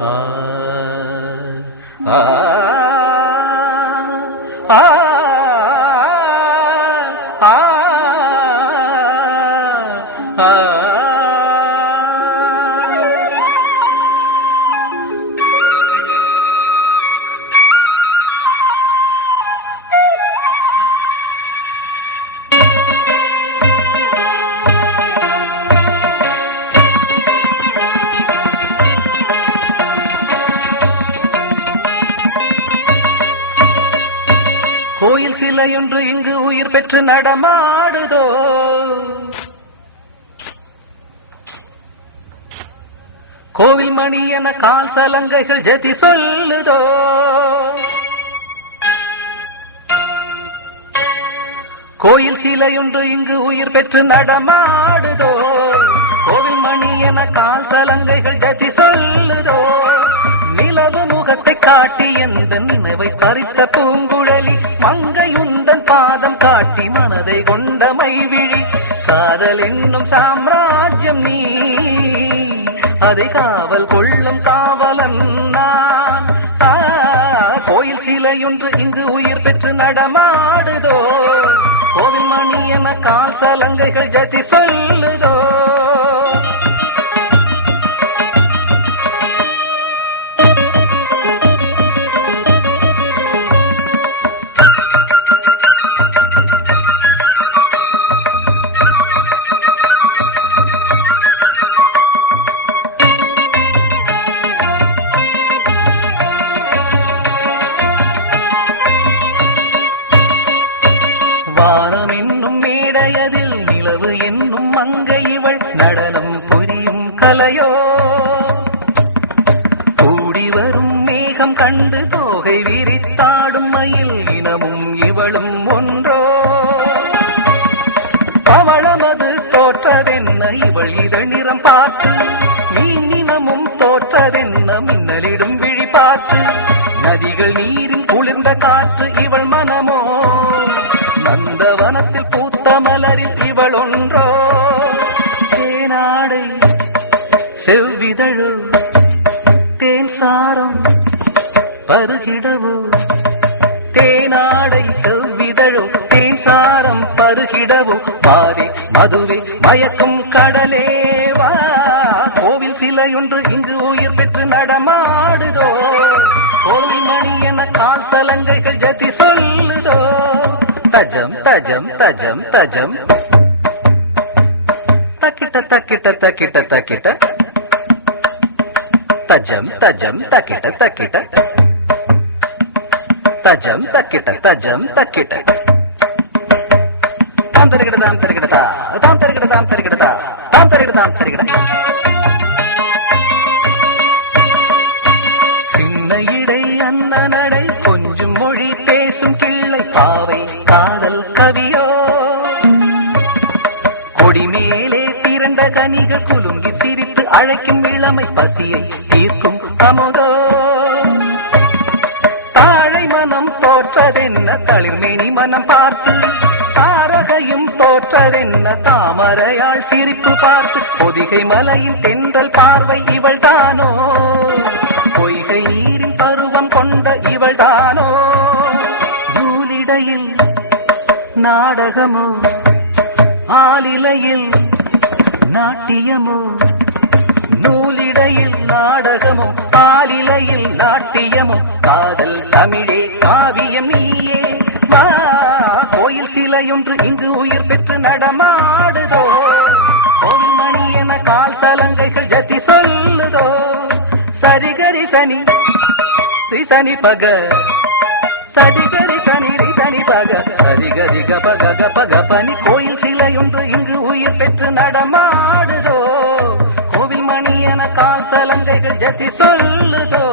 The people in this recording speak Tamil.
ஆ ஆ ஆ ஆ கோயில் சிலையொன்று இங்கு உயிர் பெற்று நடமாடுதோ, கோவில் மணி என கால் சலங்கைகள் ஜதி சொல்லுதோ, கோயில் சிலையொன்று இங்கு உயிர் பெற்று நடமாடுதோ, கோவில் மணி என கால் சலங்கைகள் ஜதி சொல்லுதோ, நிலவு முகத்தை காட்டி எந்த நினைவை பறித்த பூங்குழலி மங்கையுந்தன் பாதம் காட்டி மனதை கொண்ட மைவிழி, காதல் என்னும் சாம்ராஜ்யம் நீ அதை காவல் கொள்ளும் காவலன் நான். கோயில் சிலையொன்று இங்கு உயிர் பெற்று நடமாடுதோ, கோவில் மணி என கால் சலங்கைகள் ஜதி சொல்லுதோ. வானம் என்னும் மேடையதில் நிலவு என்னும் மங்கை இவள் நடனம் புரியும் கலையோ, கூடி வரும் மேகம் கண்டு தோகை விரித்தாடும் மயில் இனமும் இவளும் ஒன்றோ, பவளமது தோற்றதென்ன இவள் இதழ் நிறம் பார்த்து, மீனினமும் தோற்றதென்ன மின்னலிடும் விழி பார்த்து, நதிகள் நீரில் குளிர்ந்த காற்று இவள் மனமோ, நந்தவனத்தில் பூத்த மலரில் இவள் ஒன்றோ, தேனாடை செவ்விதழோ தேன் சாரம் பருகிடவோ, தேனாடை செவ்விதழோ தேன் சாரம் பருகிடவோ, பாரி மதுவை மயக்கும் கடலேவா, கோவில் சிலையொன்று இங்கு உயிர் பெற்று நடமாடுதோ, கோவில் மணி என கால் சலங்கைகள் ஜதி சொல்லுதோ. தஜம் தஜம் தஜம் தஜம் தக்கிட்ட தக்கிட்ட தக்கிட்ட தக்கிட்ட தஜம் தஜம் தக்கிட்ட தக்கிட்ட தஜம் தக்கிட்ட தஜம் தக்கிட்ட தாம் தருகிட தாம் தருகிடதா தாம் தருகிட தாம் தருகிடதா தாம் தருகிட தாம் தருகிட. சின்ன இடை அன்ன நடை கொஞ்சம் மொழி பேசும் கிள்ளை பாவை காதல் கவியோ, கொடி மேலே திரண்ட கனிகள் குலுங்கி சிரித்து அழைக்கும் இளமை பசியை தீர்க்கும் அமுதோ, தாழை மனம் தோற்றதென்ன தளிர்மேனி மனம் பார்த்து, தாரகையும் தோற்றதென்ன தாமரையாள் சிரிப்பு பார்த்து, பொதிகை மலையில் தென்றல் பார்வை இவள் தானோ, பொய்கை நீரின் பருவம் கொண்ட இவள் தானோ, நூலிடையில் நாடகமோ ஆலிலையில் நாட்டியமோ, நூலிடையில் நாடகமோ ஆலிலையில் நாட்டியமோ, காதல் தமிழே காவியம் நீயே வா, கோயில் சிலையொன்று இங்கு உயிர் பெற்று நடமாடுதோ, கோவில் மணி என கால் சலங்கைகள் ஜதி சொல்லுதோ, சரிகரி சனி சனி பக சரிகரி சனி சனி பக சரிகரி கப கக பக பனி, கோயில் சிலையொன்று இங்கு உயிர் பெற்று நடமாடுதோ, கோவில் மணி என கால் சலங்கைகள் ஜதி சொல்லுதோ.